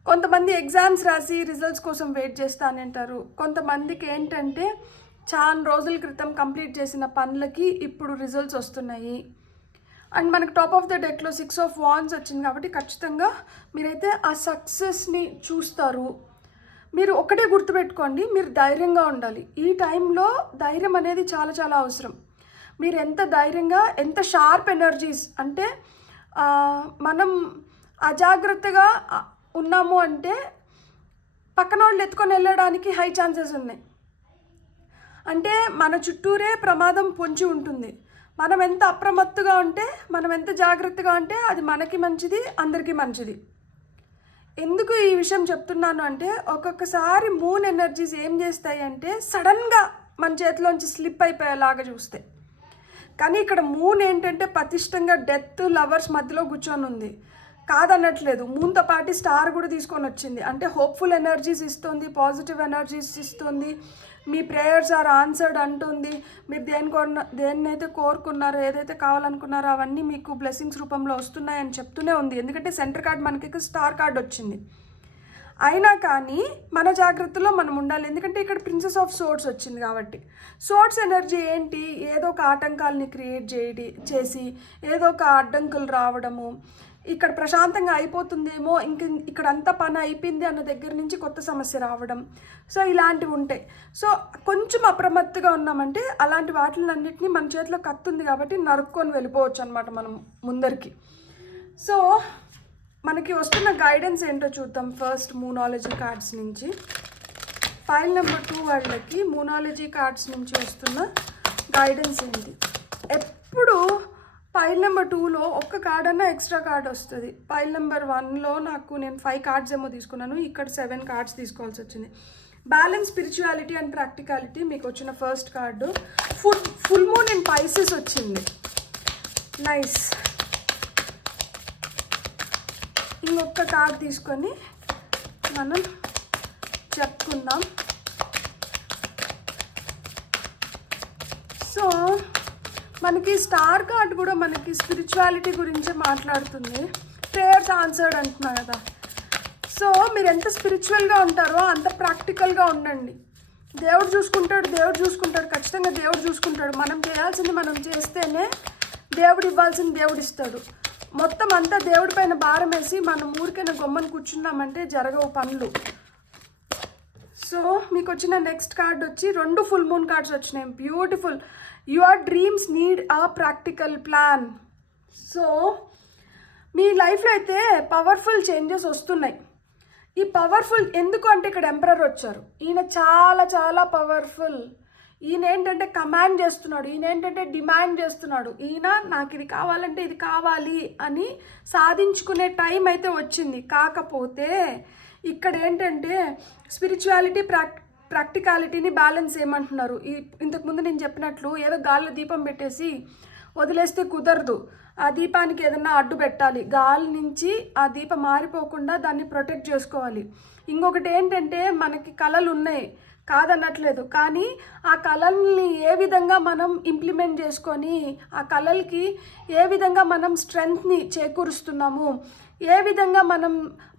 కొంతమంది ఎగ్జామ్స్ రాసి రిజల్ట్స్ కోసం వెయిట్ చేస్తానంటారు. కొంతమందికి ఏంటంటే చాలా రోజుల క్రితం కంప్లీట్ చేసిన పనులకి ఇప్పుడు రిజల్ట్స్ వస్తున్నాయి. అండ్ మనకు టాప్ ఆఫ్ ద డెక్లో 6 ఆఫ్ వాండ్స్ వచ్చింది కాబట్టి ఖచ్చితంగా మీరైతే ఆ సక్సెస్ని చూస్తారు. మీరు ఒకటే గుర్తుపెట్టుకోండి, మీరు ధైర్యంగా ఉండాలి. ఈ టైంలో ధైర్యం అనేది చాలా చాలా అవసరం. మీరు ఎంత ధైర్యంగా, ఎంత షార్ప్ ఎనర్జీస్ అంటే మనం అజాగ్రత్తగా ఉన్నాము అంటే పక్కన వాళ్ళు ఎత్తుకొని వెళ్ళడానికి హై ఛాన్సెస్ ఉన్నాయి. అంటే మన చుట్టూరే ప్రమాదం పొంచి ఉంటుంది. మనం ఎంత అప్రమత్తుగా ఉంటే, మనం ఎంత జాగ్రత్తగా ఉంటే అది మనకి మంచిది, అందరికీ మంచిది. ఎందుకు ఈ విషయం చెప్తున్నాను అంటే, ఒక్కొక్కసారి మూన్ ఎనర్జీస్ ఏం చేస్తాయి అంటే సడన్గా మన చేతిలోంచి స్లిప్ అయిపోయేలాగా చూస్తాయి. కానీ ఇక్కడ మూన్ ఏంటంటే పతిష్టంగా డెత్, లవర్స్ మధ్యలో కూర్చొని ఉంది. కాదనట్లేదు. మూన్తో పాటు స్టార్ కూడా తీసుకొని వచ్చింది. అంటే హోప్ఫుల్ ఎనర్జీస్ ఇస్తుంది, పాజిటివ్ ఎనర్జీస్ ఇస్తుంది, మీ ప్రేయర్స్ ఆర్ ఆన్సర్డ్ అంటుంది. మీరు దేన్నైతే కోరుకున్నారో, ఏదైతే కావాలనుకున్నారో అవన్నీ మీకు బ్లెస్సింగ్స్ రూపంలో వస్తున్నాయని చెప్తూనే ఉంది. ఎందుకంటే సెంటర్ కార్డ్ మనకి స్టార్ కార్డ్ వచ్చింది. అయినా కానీ మన జాగ్రత్తలో మనం ఉండాలి. ఎందుకంటే ఇక్కడ ప్రిన్సెస్ ఆఫ్ సోర్డ్స్ వచ్చింది కాబట్టి. సోర్డ్స్ ఎనర్జీ ఏంటి? ఏదో ఒక ఆటంకాలని క్రియేట్ చేసి ఏదో ఒక అడ్డంకులు రావడము, ఇక్కడ ప్రశాంతంగా అయిపోతుందేమో, ఇక్కడ అంతా పని అయిపోయింది అన్న దగ్గర నుంచి కొత్త సమస్య రావడం, సో ఇలాంటివి ఉంటాయి. సో కొంచెం అప్రమత్తగా ఉన్నామంటే అలాంటి వాటిలన్నింటినీ మన చేతిలో కత్తుంది కాబట్టి నరుక్కొని వెళ్ళిపోవచ్చు అనమాట మనం ముందరికి. సో మనకి వస్తున్న గైడెన్స్ ఏంటో చూద్దాం. ఫస్ట్ మూనాలజీ కార్డ్స్ నుంచి, ఫైల్ నెంబర్ 2 వాళ్ళకి మూనాలజీ కార్డ్స్ నుంచి వస్తున్న గైడెన్స్ ఏంటి? ఎప్పుడు ఫైల్ నెంబర్ 2లో ఒక్క కార్డ్ అన్నా ఎక్స్ట్రా కార్డ్ వస్తుంది. ఫైల్ నెంబర్ 1లో నేను 5 కార్డ్స్ ఏమో తీసుకున్నాను, ఇక్కడ 7 కార్డ్స్ తీసుకోవాల్సి వచ్చింది. బ్యాలెన్స్, స్పిరిచువాలిటీ అండ్ ప్రాక్టికాలిటీ మీకు వచ్చిన first card. Full moon and Pisces వచ్చింది. నైస్. ఇంకొక కార్డ్ తీసుకొని మనం చెప్పుకుందాం. సో మనకి స్టార్ కార్డ్ కూడా మనకి స్పిరిచువాలిటీ గురించే మాట్లాడుతుంది. ప్రేయర్స్ ఆన్సర్డ్ అంటున్నా కదా. సో మీరు ఎంత స్పిరిచువల్గా ఉంటారో అంత ప్రాక్టికల్గా ఉండండి. దేవుడు చూసుకుంటాడు, ఖచ్చితంగా దేవుడు చూసుకుంటాడు. మనం చేయాల్సింది మనం చేస్తేనే దేవుడు ఇవ్వాల్సింది దేవుడు ఇస్తాడు. మొత్తం అంతా దేవుడి పైన భారం వేసి మనం ఊరికైనా గొమ్మని కూర్చున్నామంటే జరగవు పనులు. సో మీకు వచ్చిన నెక్స్ట్ కార్డ్ వచ్చి 2 ఫుల్ మూన్ కార్డ్స్ వచ్చినాయి. బ్యూటిఫుల్. యువర్ డ్రీమ్స్ నీడ్ ఆ ప్రాక్టికల్ ప్లాన్. సో మీ లైఫ్లో అయితే పవర్ఫుల్ చేంజెస్ వస్తున్నాయి. ఈ పవర్ఫుల్ ఎందుకు అంటే ఇక్కడ ఎంపరర్ వచ్చారు. ఈయన చాలా చాలా పవర్ఫుల్. ఈయన ఏంటంటే కమాండ్ చేస్తున్నాడు, ఈయన ఏంటంటే డిమాండ్ చేస్తున్నాడు. ఈయన నాకు ఇది కావాలంటే ఇది కావాలి అని సాధించుకునే టైం అయితే వచ్చింది. కాకపోతే ఇక్కడ ఏంటంటే స్పిరిచువాలిటీ ప్రాక్టికాలిటీని బ్యాలెన్స్ ఏమంటున్నారు. ఇంతకుముందు నేను చెప్పినట్లు ఏదో గాలిలో దీపం పెట్టేసి వదిలేస్తే కుదరదు. ఆ దీపానికి ఏదన్నా అడ్డు పెట్టాలి. గాలి నుంచి ఆ దీపం మారిపోకుండా దాన్ని ప్రొటెక్ట్ చేసుకోవాలి. ఇంకొకటి ఏంటంటే మనకి కళలు ఉన్నాయి, కాదనట్లేదు, కానీ ఆ కళల్ని ఏ విధంగా మనం ఇంప్లిమెంట్ చేసుకొని ఆ కళలకి ఏ విధంగా మనం స్ట్రెంగ్త్ని చేకూరుస్తున్నాము, ఏ విధంగా మనం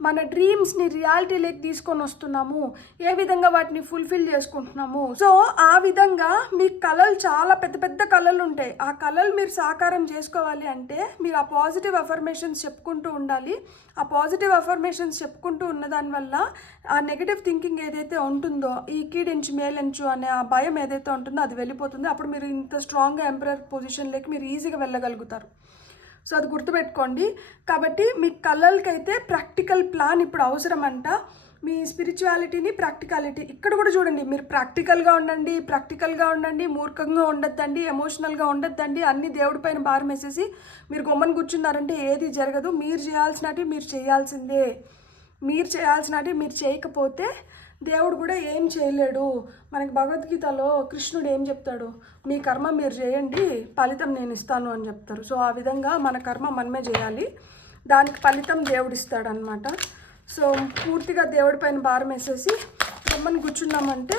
మన డ్రీమ్స్ని రియాలిటీలోకి తీసుకొని వస్తున్నాము, ఏ విధంగా వాటిని ఫుల్ఫిల్ చేసుకుంటున్నాము. సో ఆ విధంగా మీ కళలు చాలా పెద్ద పెద్ద కళలు ఉంటాయి. ఆ కళలు మీరు సాకారం చేసుకోవాలి అంటే మీరు ఆ పాజిటివ్ అఫర్మేషన్స్ చెప్పుకుంటూ ఉండాలి. ఆ పాజిటివ్ అఫర్మేషన్స్ చెప్పుకుంటూ ఉన్న దానివల్ల ఆ నెగిటివ్ థింకింగ్ ఏదైతే ఉంటుందో, ఈ కీడించు మేలెంచు అనే ఆ భయం ఏదైతే ఉంటుందో అది వెళ్ళిపోతుంది. అప్పుడు మీరు ఇంత స్ట్రాంగ్గా ఎంపరర్ పొజిషన్లోకి మీరు ఈజీగా వెళ్ళగలుగుతారు. సో అది గుర్తుపెట్టుకోండి. కాబట్టి మీ కళలకైతే ప్రాక్టికల్ ప్లాన్ ఇప్పుడు అవసరం అంట. మీ స్పిరిచువాలిటీని ప్రాక్టికాలిటీ ఇక్కడ కూడా చూడండి. మీరు ప్రాక్టికల్గా ఉండండి, మూర్ఖంగా ఉండొద్దండి, ఎమోషనల్గా ఉండొద్దండి. అన్ని దేవుడి పైన భారం వేసేసి మీరు గొమ్మని కూర్చున్నారంటే ఏది జరగదు. మీరు చేయాల్సినవి మీరు చేయాల్సిందే. మీరు చేయకపోతే దేవుడు కూడా ఏం చేయలేడు. మనకి భగవద్గీతలో కృష్ణుడు ఏం చెప్తాడు? మీ కర్మ మీరు చేయండి, ఫలితం నేను ఇస్తాను అని చెప్తారు. సో ఆ విధంగా మన కర్మ మనమే చేయాలి, దానికి ఫలితం దేవుడిస్తాడు అనమాట. సో పూర్తిగా దేవుడి పైన భారం వేసేసి గమ్మని కూర్చున్నామంటే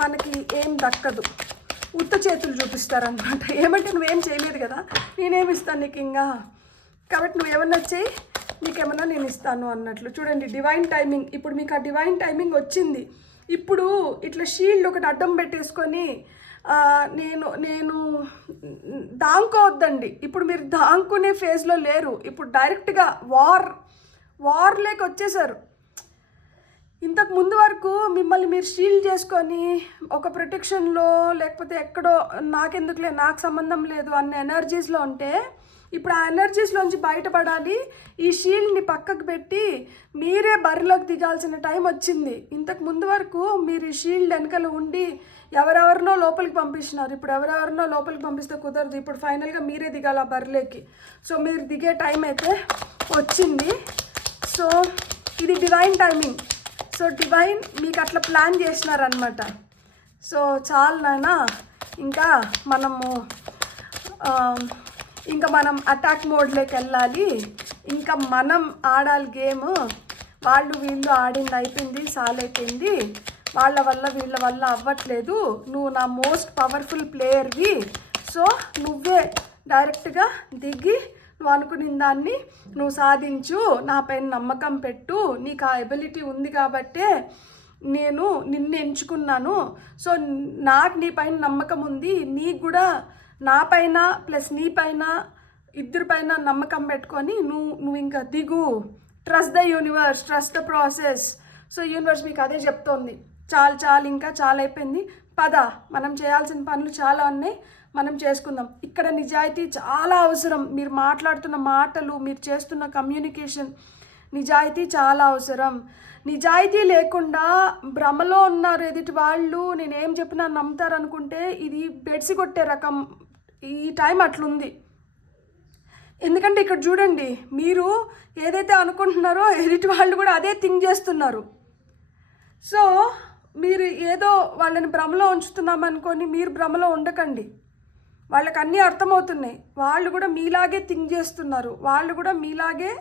మనకి ఏం దక్కదు. ఉత్త చేతులు చూపిస్తారనమాట. ఏమంటే నువ్వేం చేయలేదు కదా, నేనేమి ఇస్తాను నీకు ఇంకా, కాబట్టి నువ్వేమన్నా చేయి, నీకేమన్నా నేను ఇస్తాను అన్నట్లు. చూడండి డివైన్ టైమింగ్. ఇప్పుడు మీకు ఆ డివైన్ టైమింగ్ వచ్చింది. ఇప్పుడు ఇట్లా షీల్డ్ ఒకటి అడ్డం పెట్టేసుకొని నేను దాంకోవద్దండి. ఇప్పుడు మీరు దాంకునే ఫేజ్లో లేరు. ఇప్పుడు డైరెక్ట్గా వార్లోకి వచ్చేసారు. ఇంతకు ముందు వరకు మిమ్మల్ని మీరు షీల్డ్ చేసుకొని ఒక ప్రొటెక్షన్లో లేకపోతే ఎక్కడో నాకెందుకులే, నాకు సంబంధం లేదు అన్న ఎనర్జీస్లో ఉంటే ఇప్పుడు ఆ ఎనర్జీస్లోంచి బయటపడాలి. ఈ షీల్డ్ని పక్కకు పెట్టి మీరే బరిలోకి దిగాల్సిన టైం వచ్చింది. ఇంతకు ముందు వరకు మీరు ఈ షీల్డ్ వెనకాల ఉండి ఎవరెవరినో లోపలికి పంపిస్తున్నారు. ఇప్పుడు ఎవరెవరినో లోపలికి పంపిస్తే కుదరదు. ఇప్పుడు ఫైనల్గా మీరే దిగాలి ఆ బరిలోకి. సో మీరు దిగే టైం అయితే వచ్చింది. సో ఇది డివైన్ టైమింగ్. సో డివైన్ మీకు అట్లా ప్లాన్ చేసినారనమాట. సో చాలు నాయనా, ఇంకా మనం అటాక్ మోడ్లోకి వెళ్ళాలి. ఇంకా మనం ఆడాలి గేమ్. వాళ్ళు వీళ్ళు ఆడింది అయిపోయింది, సాలైపోయింది, వాళ్ళ వల్ల వీళ్ళ వల్ల అవ్వట్లేదు, నువ్వు నా మోస్ట్ పవర్ఫుల్ ప్లేయర్వి, సో నువ్వే డైరెక్ట్గా దిగి నువ్వు అనుకున్న దాన్ని నువ్వు సాధించు, నా పైన నమ్మకం పెట్టు, నీకు ఆ ఎబిలిటీ ఉంది కాబట్టే నేను నిన్ను ఎంచుకున్నాను, సో నాకు నీ పైన నమ్మకం ఉంది, నీకు కూడా నా పైన ప్లస్ నీ పైన ఇద్దరి పైన నమ్మకం పెట్టుకొని నువ్వు ఇంకా దిగు, trust the universe, trust the process. So universe మీకు అదే చెప్తోంది, చాలు ఇంకా చాలా అయిపోయింది, పద మనం చేయాల్సిన పనులు చాలా ఉన్నాయి, మనం చేసుకుందాం. ఇక్కడ నిజాయితీ చాలా అవసరం. మీరు మాట్లాడుతున్న మాటలు, మీరు చేస్తున్న కమ్యూనికేషన్, నిజాయితీ చాలా అవసరం. నిజాయితీ లేకుండా భ్రమలో ఉన్నారు ఎదుటి వాళ్ళు, నేనేం చెప్పినా నమ్ముతారు అనుకుంటే ఇది బెడ్సి కొట్టే రకం. ఈ టైం అట్లుంది. ఎందుకంటే ఇక్కడ చూడండి, మీరు ఏదైతే అనుకుంటున్నారో ఎదుటి వాళ్ళు కూడా అదే థింక్ చేస్తున్నారు. సో మీరు ఏదో వాళ్ళని భ్రమలో ఉంచుతున్నాం అనుకొని మీరు భ్రమలో ఉండకండి. వాళ్ళకి అన్నీ అర్థమవుతున్నాయి, వాళ్ళు కూడా మీలాగే థింక్ చేస్తున్నారు, వాళ్ళు కూడా మీలాగే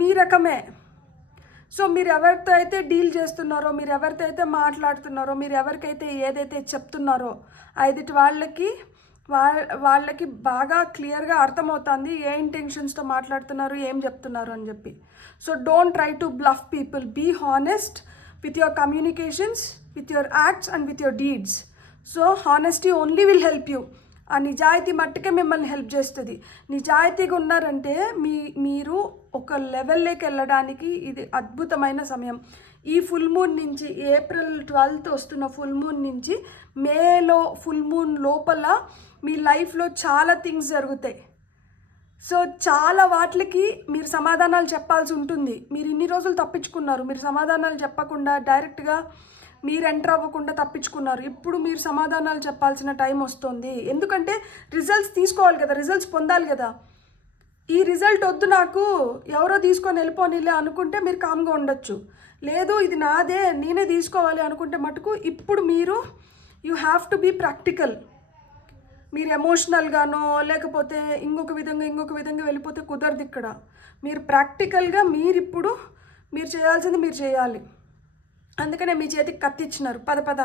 మీ రకమే. సో మీరు ఎవరితో అయితే డీల్ చేస్తున్నారో, మీరు ఎవరితో అయితే మాట్లాడుతున్నారో, మీరు ఎవరికైతే ఏదైతే చెప్తున్నారో ఎదుటి వాళ్ళకి బాగా క్లియర్గా అర్థమవుతుంది ఏ ఇంటెన్షన్స్తో మాట్లాడుతున్నారు, ఏం చెప్తున్నారు అని చెప్పి. So don't try to bluff people, be honest with your communications, with your acts and with your deeds. So honesty only will help you. ఆ నిజాయితీ మట్టుకే మిమ్మల్ని హెల్ప్ చేస్తుంది. నిజాయితీగా ఉన్నారంటే మీరు ఒక లెవెల్లోకి వెళ్ళడానికి ఇది అద్భుతమైన సమయం. ఈ ఫుల్ మూన్ నుంచి, ఏప్రిల్ 12th వస్తున్న ఫుల్ మూన్ నుంచి మేలో ఫుల్ మూన్ లోపల మీ లైఫ్లో చాలా థింగ్స్ జరుగుతాయి. సో చాలా వాటికి మీరు సమాధానాలు చెప్పాల్సి ఉంటుంది. మీరు ఇన్ని రోజులు తప్పించుకున్నారు, మీరు సమాధానాలు చెప్పకుండా డైరెక్ట్గా మీరు ఎంటర్ అవ్వకుండా తప్పించుకున్నారు. ఇప్పుడు మీరు సమాధానాలు చెప్పాల్సిన టైం వస్తుంది. ఎందుకంటే రిజల్ట్స్ తీసుకోవాలి కదా, రిజల్ట్స్ పొందాలి కదా. ఈ రిజల్ట్ వద్దు నాకు, ఎవరో తీసుకొని వెళ్ళిపోనిలే అనుకుంటే మీరు కామ్గా ఉండొచ్చు. లేదు ఇది నాదే, నేనే తీసుకోవాలి అనుకుంటే మటుకు ఇప్పుడు మీరు you have to be practical. మీరు ఎమోషనల్గానో లేకపోతే ఇంకొక విధంగా వెళ్ళిపోతే కుదరదు. ఇక్కడ మీరు ప్రాక్టికల్గా ఇప్పుడు మీరు చేయాల్సింది మీరు చేయాలి. అందుకనే మీ చేతికి కత్తి ఇచ్చినారు, పద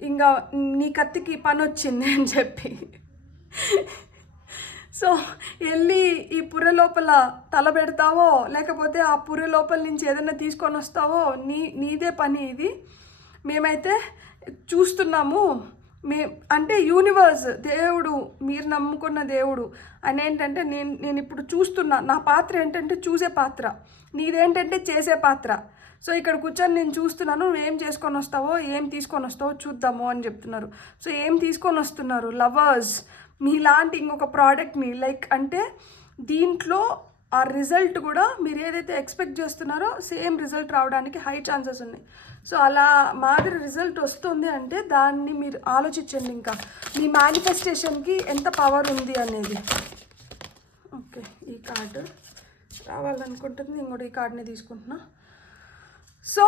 ఇంకా నీ కత్తికి పని వచ్చింది అని చెప్పి. సో వెళ్ళి ఈ పుర్రె లోపల తల పెడతావో లేకపోతే ఆ పుర్రె లోపల నుంచి ఏదైనా తీసుకొని వస్తావో నీదే పని ఇది. మేమైతే చూస్తున్నాము, అంటే యూనివర్స్, దేవుడు, మీరు నమ్ముకున్న దేవుడు అని ఏంటంటే నేను ఇప్పుడు చూస్తున్నా. నా పాత్ర ఏంటంటే చూసే పాత్ర, నీదేంటంటే చేసే పాత్ర. సో ఇక్కడ కూర్చొని నేను చూస్తున్నాను, నువ్వేం చేసుకొని వస్తావో, ఏం తీసుకొని వస్తావో చూద్దాము అని చెప్తున్నారు. సో ఏం తీసుకొని వస్తున్నారు? లవర్స్, మీలాంటి ఇంకొక ప్రోడక్ట్ని, లైక్ అంటే దీంట్లో ఆ రిజల్ట్ కూడా మీరు ఏదైతే ఎక్స్పెక్ట్ చేస్తున్నారో సేమ్ రిజల్ట్ రావడానికి హై ఛాన్సెస్ ఉన్నాయి. సో అలా మాదిరి రిజల్ట్ వస్తుంది అంటే దాన్ని మీరు ఆలోచించండి, ఇంకా మీ మేనిఫెస్టేషన్కి ఎంత పవర్ ఉంది అనేది. ఓకే, ఈ కార్డు రావాలనుకుంటుంది, నేను కూడా ఈ కార్డుని తీసుకుంటున్నా. సో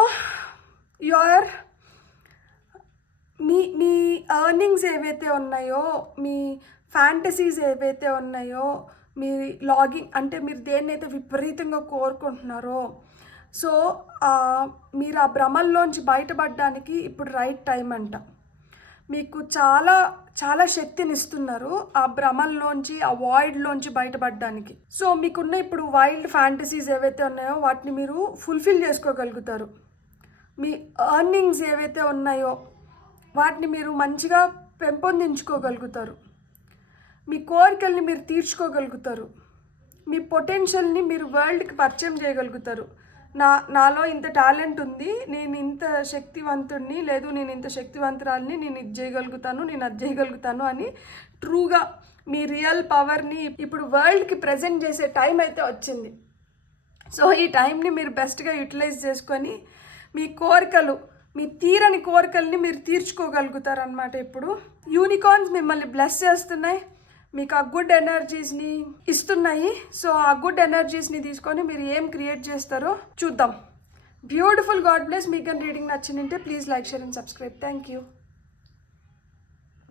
మీ ఎర్నింగ్స్ ఏవైతే ఉన్నాయో, మీ ఫ్యాంటసీస్ ఏవైతే ఉన్నాయో, మీ లాగింగ్ అంటే మీరు దేన్నైతే విపరీతంగా కోరుకుంటున్నారో, సో మీరు ఆ భ్రమల్లోంచి బయటపడడానికి ఇప్పుడు రైట్ టైం అంట. మీకు చాలా చాలా శక్తిని ఇస్తున్నారు ఆ భ్రమల్లోంచి, ఆ వాయిడ్లోంచి బయటపడడానికి. సో మీకున్న ఇప్పుడు వైల్డ్ ఫ్యాంటసీస్ ఏవైతే ఉన్నాయో వాటిని మీరు ఫుల్ఫిల్ చేసుకోగలుగుతారు. మీ ఎర్నింగ్స్ ఏవైతే ఉన్నాయో వాటిని మీరు మంచిగా పెంపొందించుకోగలుగుతారు. మీ కోరికల్ని మీరు తీర్చుకోగలుగుతారు. మీ పొటెన్షియల్ని మీరు వరల్డ్కి పరిచయం చేయగలుగుతారు. నాలో ఇంత టాలెంట్ ఉంది, నేను ఇంత శక్తివంతుడిని, లేదు నేను ఇంత శక్తివంతురాలిని, నేను ఇది చేయగలుగుతాను, నేను అది చేయగలుగుతాను అని ట్రూగా మీ రియల్ పవర్ని ఇప్పుడు వరల్డ్కి ప్రజెంట్ చేసే టైం అయితే వచ్చింది. సో ఈ టైంని మీరు బెస్ట్గా యూటిలైజ్ చేసుకొని మీ కోరికలు, మీ తీరని కోరికల్ని మీరు తీర్చుకోగలుగుతారు అన్నమాట. ఇప్పుడు యూనికార్న్స్ మిమ్మల్ని బ్లెస్ చేస్తున్నాయి, మీకు ఆ గుడ్ ఎనర్జీస్ని ఇస్తున్నాయి. సో ఆ గుడ్ ఎనర్జీస్ని తీసుకొని మీరు ఏం క్రియేట్ చేస్తారో చూద్దాం. Beautiful, God bless. మీకు రీడింగ్ నచ్చిందంటే please like, share and subscribe. Thank you.